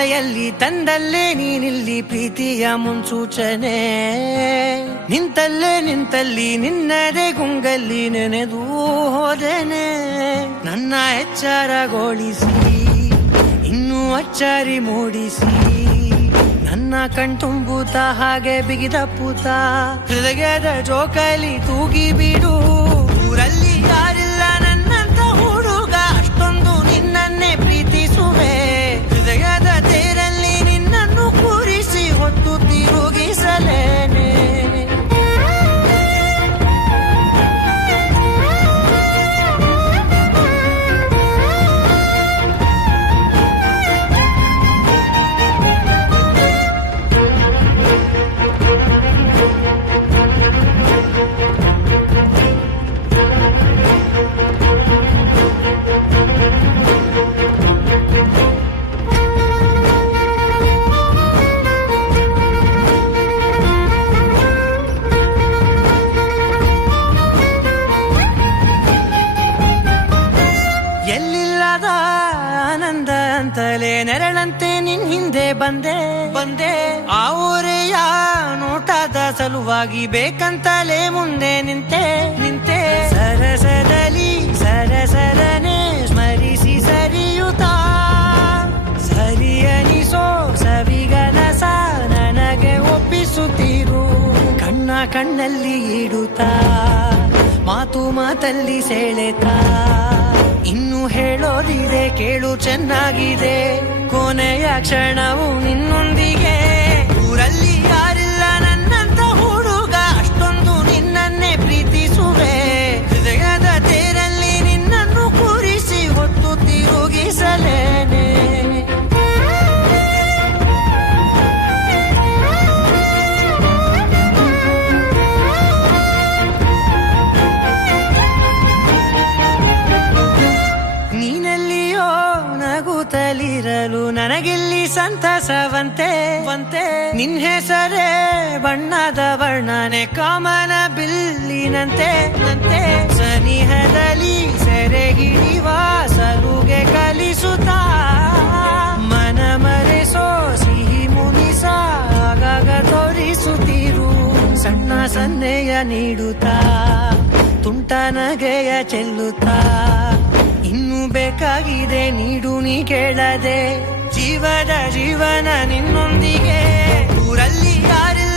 ಮಳೆಯಲ್ಲಿ ತಂದಲ್ಲೇ ನೀನಿಲ್ಲಿ ಪ್ರೀತಿಯ ಮುನ್ಸೂಚನೆ. ನಿಂತಲ್ಲಿ ನಿನ್ನದೇ ಗುಂಗಲ್ಲಿ ನೆನೆದು ಹೋದೆನೆ. ನನ್ನ ಎಚ್ಚರಗೊಳಿಸಿ ಇನ್ನೂ ಅಚ್ಚರಿ ಮೂಡಿಸಿ, ನನ್ನ ಕಣ್ತುಂಬುತ್ತ ಹಾಗೆ ಬಿಗಿದ ಪೂತ ಹೃದಯದ ಜೋಕಾಲಿ ತೂಗಿ ಬಿಡು. ಊರಲ್ಲಿ ಯಾರಿಲ್ಲ ನನ್ನಂತ ಹುಡುಗ, ಅಷ್ಟೊಂದು ನಿನ್ನನ್ನೇ ಪ್ರೀತಿಸುವೆ. ಹೃದಯದ ತೇರಲ್ಲಿ ನಿನ್ನನ್ನು ಕೂರಿಸಿ ಹೊತ್ತು ತಿರುಗಿಸಲೇನೆ. ಎಲ್ಲಿಲ್ಲದ ಆನಂದ ಅಂತಲೇ ನೆರಳಂತೆ ನಿನ್ ಹಿಂದೆ ಬಂದೆ. ಆ ಊರೆಯ ನೋಟದ ಸಲುವಾಗಿ ಬೇಕಂತಲೇ ಮುಂದೆ ನಿಂತೆ. ಸರಸರನೆ ಸ್ಮರಿಸಿ ಸರಿಯುತ್ತಾ, ಸರಿಯನಿಸೋ ಸವಿಗನಸ ನನಗೆ ಒಪ್ಪಿಸುತ್ತೀರು. ಕಣ್ಣಲ್ಲಿ ಇಡುತ್ತಾ, ಮಾತಲ್ಲಿ ಸೆಳೆತಾ, ಇನ್ನು ಹೇಳೋದಿದೆ ಕೇಳು ಚೆನ್ನಾಗಿದೆ. ಕೊನೆಯ ಕ್ಷಣವು ನಿನ್ನೊಂದಿಗೆ. ಊರಲ್ಲಿ ಯಾರಿಲ್ಲ ನನ್ನಂತ ಹುಡುಗ, ಅಷ್ಟೊಂದು ನಿನ್ನನ್ನೇ ಪ್ರೀತಿಸುವೆ. ಹೃದಯದ ತೇರಲ್ಲಿ ನಿನ್ನನ್ನು ಕೂರಿಸಿ ಹೊತ್ತು ತಿರುಗಿಸಲೇನೆ. ನಗುತ್ತಲಿರಲು ನನಗಿಲ್ಲಿ ಸಂತಸವಂತೆ. ನಿನ್ ಹೆಸರೇ ಬಣ್ಣದ ವರ್ಣನೆ ಕಾಮನ ಬಿಲ್ಲಿನಂತೆ. ಸನಿಹದಲ್ಲಿ ಸೆರೆಗಿಳಿವ ಸಲುಗೆ ಕಲಿಸುತ್ತಾ, ಮನ ಮರೆಸೋ ಸಿಹಿ ಮುನಿಸ ಆಗಾಗ ತೋರಿಸುತ್ತೀರು. ಸಣ್ಣ ಸನ್ನೆಯ ನೀಡುತ್ತಾ, ತುಂಟ ನಗೆಯ ಚೆಲ್ಲುತ್ತಾ, ಇನ್ನು ಬೇಕಾಗಿದೆ ನೀಡು ನೀ ಕೇಳದೆ. ಜೀವನ ನಿನ್ನೊಂದಿಗೆ. ಊರಲ್ಲಿ ಯಾರಿಲ್ಲ